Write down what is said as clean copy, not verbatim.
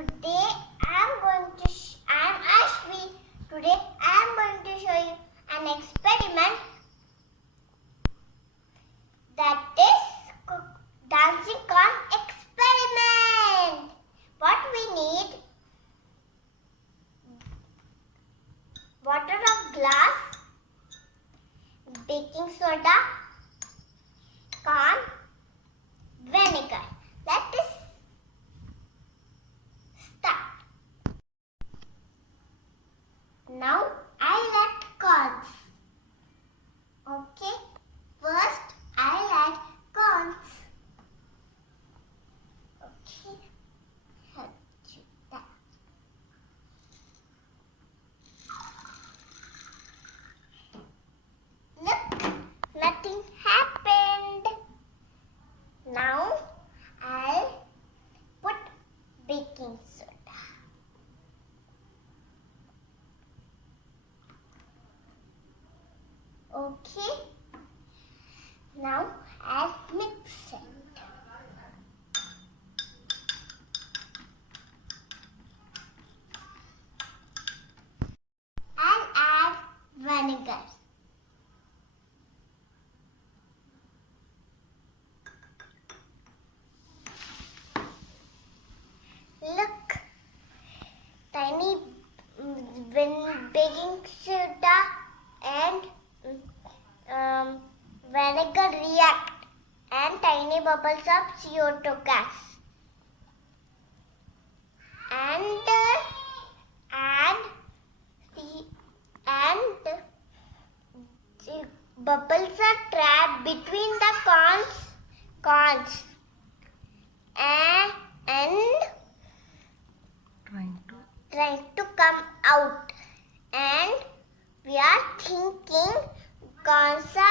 Today I am Ashvi. Today I am going to show you an experiment that is dancing con experiment. What we need: water of glass, baking soda, corn, vinegar. Let us start. Now I'll add corns. Okay, first I'll add corns. Okay, that. Look, nothing happened. Now I'll put baking soda. Okay, now I'll mix it. I'll add vinegar. Look, tiny baking soda and vinegar react and tiny bubbles of CO2 gas. And the bubbles are trapped between the corns and trying to come out. And we are thinking corns are